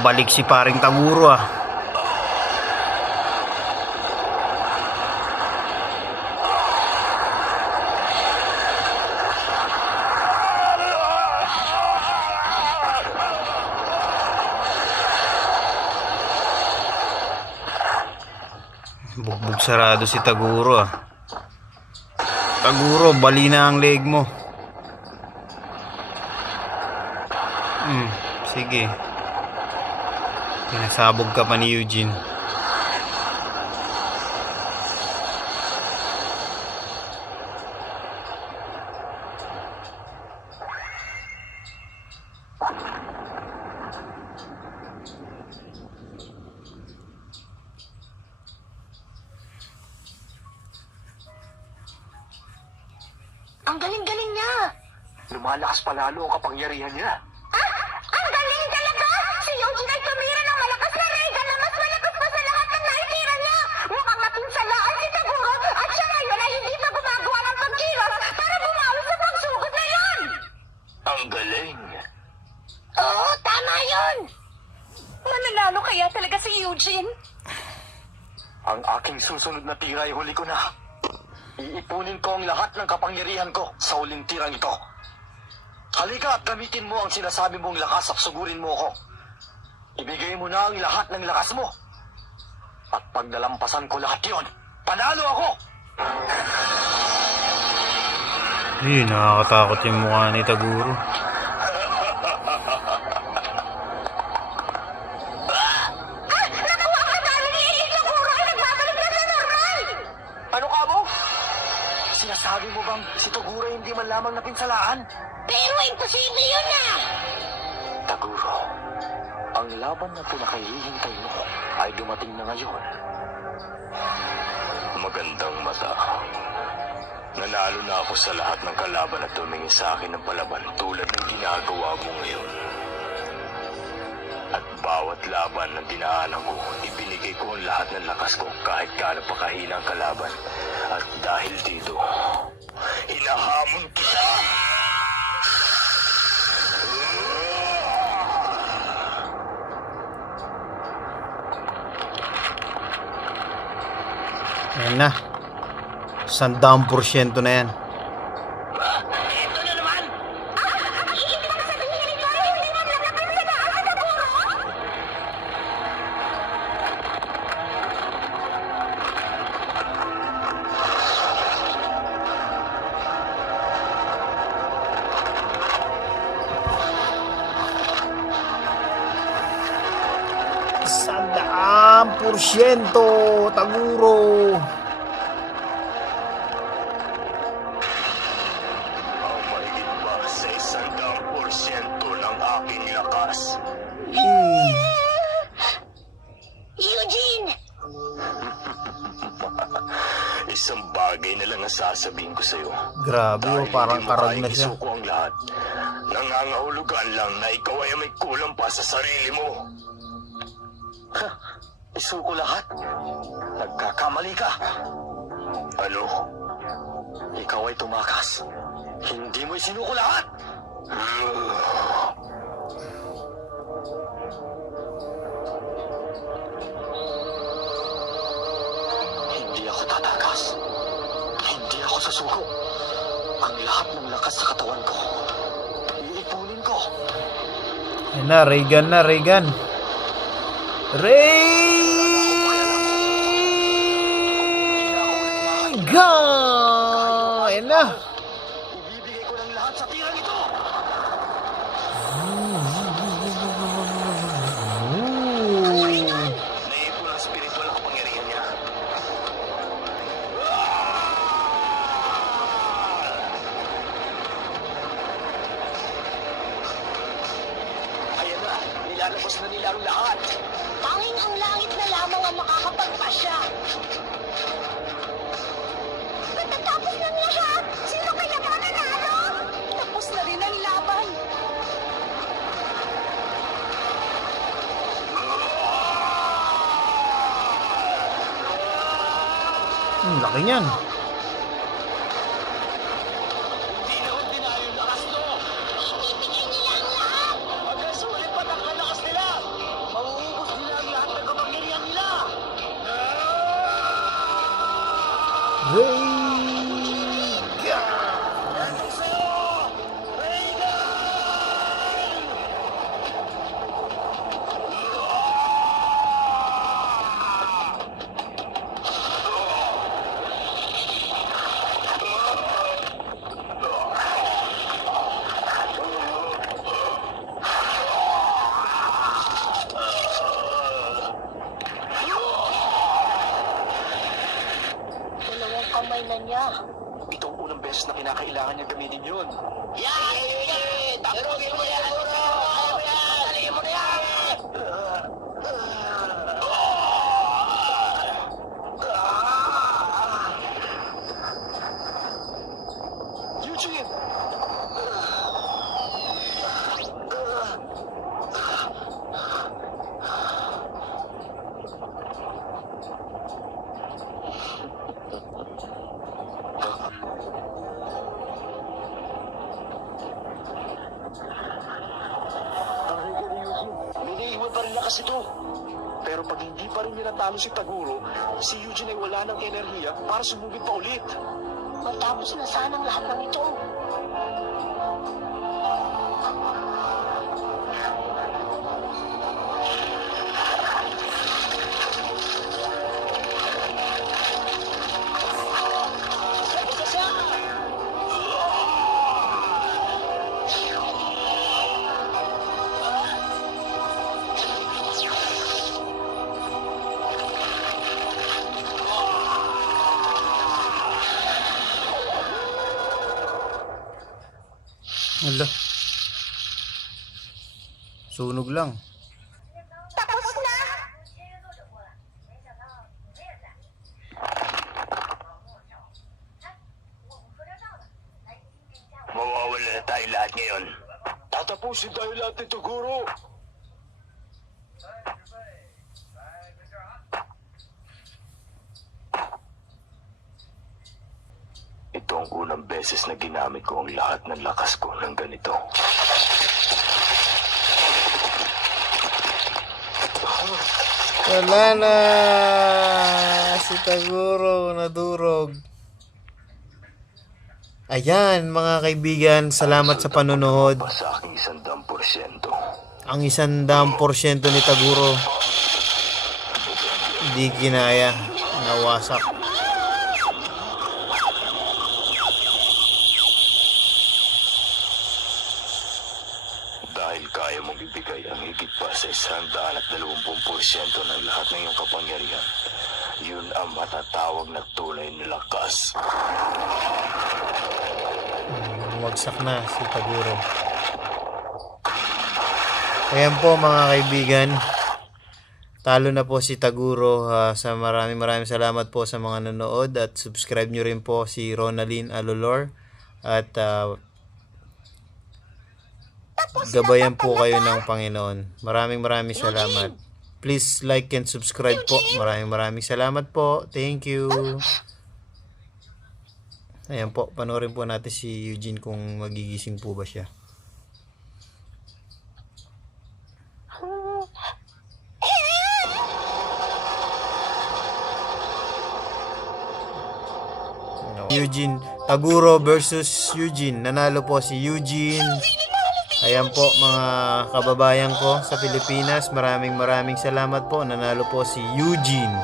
Pabalik si paring Taguro ah. Bugbog sarado si Taguro ah. Taguro, bali na ang leg mo. Sige. Pinasabog ka pa ni Eugene. Ang galing-galing niya. Lumalakas palalo ang kapangyarihan niya. Ang galing talaga! Si Eugene ay tumira ng malakas na Reagan na mas malakas pa sa lahat ng naitira niya! Mukhang napinsalaan si Taguro at siya ngayon ay hindi pa gumagawa ng pagkilos para bumawi sa pagsugod na yun! Ang galing. Oo, tama yun! Mananalo kaya talaga si Eugene? Ang aking susunod na tira ay huli ko na. Iipunin ko ang lahat ng kapangyarihan ko sa huling tirang ito. Halika at gamitin mo ang sinasabi mong lakas at sugurin mo ako. Ibigay mo na ang lahat ng lakas mo. At pag nalampasan ko lahat yon, panalo ako! Nakakatakot yung mukha ni Taguro. Nakuha ka namin ni Taguro ay nagbabalik na sa normal! Ano ka mo? Sinasabi mo bang si Taguro ay hindi man lamang napinsalaan? Pero imposible yun ah! Taguro, ang laban na pinakahihintay mo ay dumating na ngayon. Magandang mata. Nanalo na ako sa lahat ng kalaban at tumingin sa akin ng palaban tulad ng ginagawa mo ngayon. At bawat laban na dinaanan ko, ibinigay ko ang lahat ng lakas ko kahit gaano pa kahina ang kalaban. At dahil dito, hinahamon kita! Ayan na. 100% na yan. Ito na naman! Hindi mo sabihin ito ay hindi mo napinsalaan si Taguro? Sandaan porsyento, Taguro. Ang mahigit pa sa 100% ng aking lakas. Eugene! Isang bagay na lang ang sasabihin ko sa'yo. Grabe oh, parang karag na siya. Isuko ang lahat. Nangangahulugan lang na ikaw ay may kulang pa sa sarili mo. Isuko lahat? Nagkakamali ka. Ano? Ikaw ay tumakas. Hindi mo isinuko lahat. Hindi ako tatakas. Hindi ako susuko. Ang lahat ng lakas sa katawan ko, iipunin ko. Ayan na, Reagan na, Reagan. Ayan na. Ibibigay ko ng lahat sa tirang ito. Naipon ang spiritual na kapangyarihan niya. Ayan na, nilalabas na nila ang lahat. Tanging ang langit na lamang ang makakapagpasya. Pagkatapos ng lahat, sino kaya mananalo? Tapos na rin ang laban. Laki niyan. Hindi na ho dinayo lakas to. Ibigay nila ang lahat. Hanggang sulit pa ang lakas nila. Dalawang kamay na niya. Itong unang beses na kinakailangan niya gamitin yun. Eugene! May naiiwan pa rin lakas ito. Pero pag hindi pa rin ninatalo si Taguro, si Eugene ay wala ng enerhiya para sumugit pa ulit. Matapos na sanang lahat ng ito. Ala. Sunog lang. Tapos na! Mawawala na tayo lahat ngayon. Tatapusin tayo lahat nito, Guro. Ito ang unang beses na ginamit ko ang lahat ng lakas ko ng ganito. Wala na. Si Taguro nadurog. Ayan mga kaibigan, salamat sa panonood. Pa sa aking 100%. Ang 100% ni Taguro di kinaya, nawasak. Dahil kaya mong ibigay ang higit pa sa 120% ng lahat ng iyong kapangyarihan, yun ang matatawag na tunay na lakas. Wagsak na si Taguro. Ayan po mga kaibigan, talo na po si Taguro. Sa maraming salamat po sa mga nanood at subscribe nyo rin po si Ronalyn Alolor at gabayan po kayo ng Panginoon. Maraming salamat. Please like and subscribe po. Maraming salamat po. Thank you. Ayan po, panoorin po natin si Eugene kung magigising po ba siya. Eugene, Taguro versus Eugene. Nanalo po si Eugene. Ayan po mga kababayan ko sa Pilipinas. Maraming salamat po. Nanalo po si Eugene.